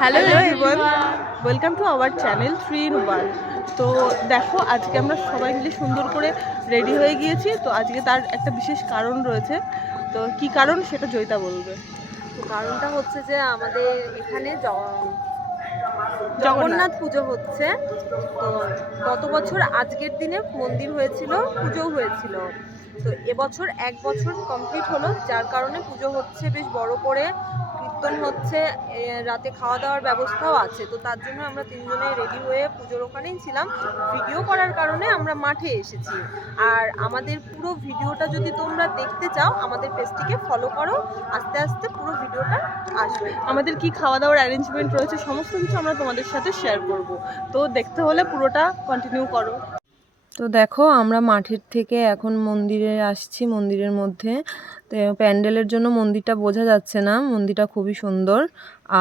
Hello everyone, welcome to our channel 3 in 1। তো দেখো, আজকে আমরা সবাই মিলে সুন্দর করে রেডি হয়ে গিয়েছি। তো আজকে তার একটা বিশেষ কারণ রয়েছে। তো কি কারণ সেটা জয়িতা বলবে। তো কারণটা হচ্ছে যে আমাদের এখানে জগন্নাথ পুজো হচ্ছে। তো গত বছর আজকের দিনে মন্দির হয়েছিল, পুজোও হয়েছিল। তো এবছর 1 বছর কমপ্লিট হলো, যার কারণে পুজো হচ্ছে বেশ বড় করে, কীর্তন হচ্ছে, রাতে খাওয়া দাওয়ার ব্যবস্থাও আছে। তো তার জন্য আমরা তিনজনে রেডি হয়ে পুজোর ওখানেই ছিলাম। ভিডিও করার কারণে আমরা মাঠে এসেছি। আর আমাদের পুরো ভিডিওটা যদি তোমরা দেখতে চাও, আমাদের পেজটিকে ফলো করো, আস্তে আস্তে পুরো ভিডিওটা আসবে। আমাদের কি খাওয়া দাওয়ার অ্যারেঞ্জমেন্ট রয়েছে সমস্ত কিছু আমরা তোমাদের সাথে শেয়ার করব। তো দেখতে হলে পুরোটা কন্টিনিউ করো। তো দেখো, আমরা মাঠের থেকে এখন মন্দিরে আসছি, মন্দিরের মধ্যে। তো প্যান্ডেলের জন্য মন্দিরটা বোঝা যাচ্ছে না, মন্দিরটা খুবই সুন্দর।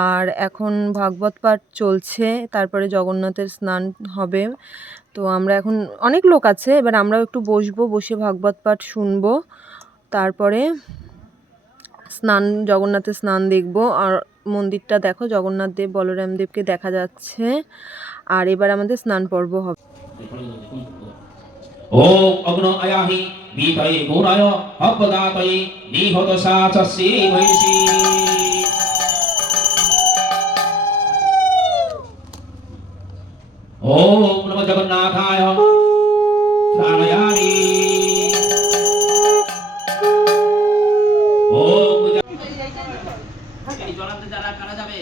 আর এখন ভাগবত পাঠ চলছে, তারপরে জগন্নাথের স্নান হবে। তো আমরা এখন অনেক লোক আছে, এবার আমরাও একটু বসবো, বসে ভাগবত পাঠ শুনবো, তারপরে জগন্নাথের স্নান দেখবো। আর মন্দিরটা দেখো, জগন্নাথ দেব বলরাম দেবকে দেখা যাচ্ছে। আর এবার আমাদের স্নান পর্ব হবে। ओम अग्नो अयाहि दीपये गुणाय अपदातये निहोतसा चस्ये वैसी ओम नमो जगन्नाथाय प्राणयामि ओम জলাতে যারা কারা যাবে।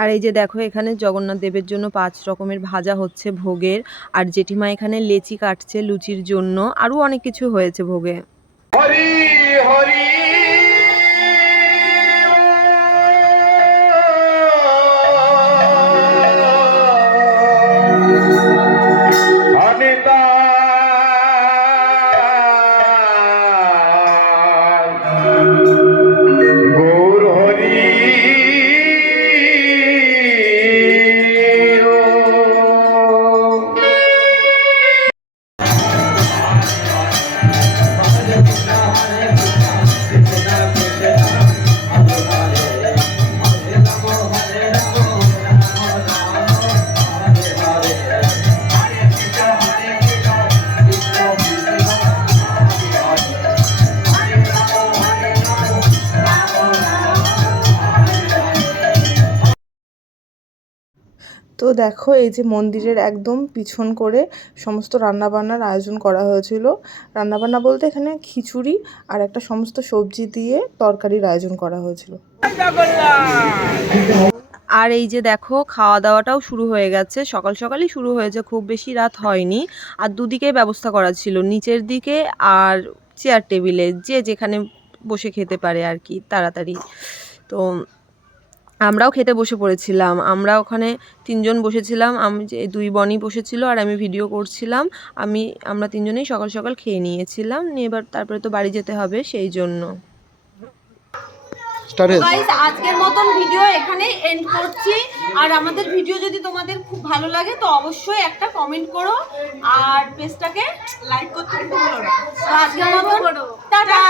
আর এই যে দেখো, এখানে জগন্নাথ দেবের জন্য 5 রকমের ভাজা হচ্ছে ভোগের। আর জেঠিমা এখানে লেচি কাটছে লুচির জন্য, আরও অনেক কিছু হয়েছে ভোগে। হরি হরি অনিতা গৌর হরি তো দেখো, এই যে মন্দিরের একদম পিছন করে সমস্ত রান্নাবান্নার আয়োজন করা হয়েছিল। রান্নাবান্না বলতে এখানে খিচুড়ি আর একটা সমস্ত সবজি দিয়ে তরকারির আয়োজন করা হয়েছিল। আর এই যে দেখো, খাওয়া দাওয়াটাও শুরু হয়ে গেছে, সকাল সকালই শুরু হয়েছে, খুব বেশি রাত হয়নি। আর দুদিকেই ব্যবস্থা করা ছিল, নিচের দিকে আর চেয়ার টেবিলে, যে যেখানে বসে খেতে পারে আর কি তাড়াতাড়ি। তো আমরাও খেতে বসে পড়েছিলাম। আমরা ওখানে 3 জন বসেছিলাম, আমি যে 2 বনি বসেছিল আর আমি ভিডিও করছিলাম। আমরা 3 জনেই সকাল সকাল খেয়ে নিয়েছিলাম, নিয়ে এবার তারপরে তো বাড়ি যেতে হবে, সেই জন্য। গাইস, আজকের মতন ভিডিও এখানে এন্ড করছি। আর আমাদের ভিডিও যদি তোমাদের খুব ভালো লাগে তো অবশ্যই একটা কমেন্ট করো আর পেজটাকে লাইক করতে ভুলো না। তো আজকের মতন টাটা।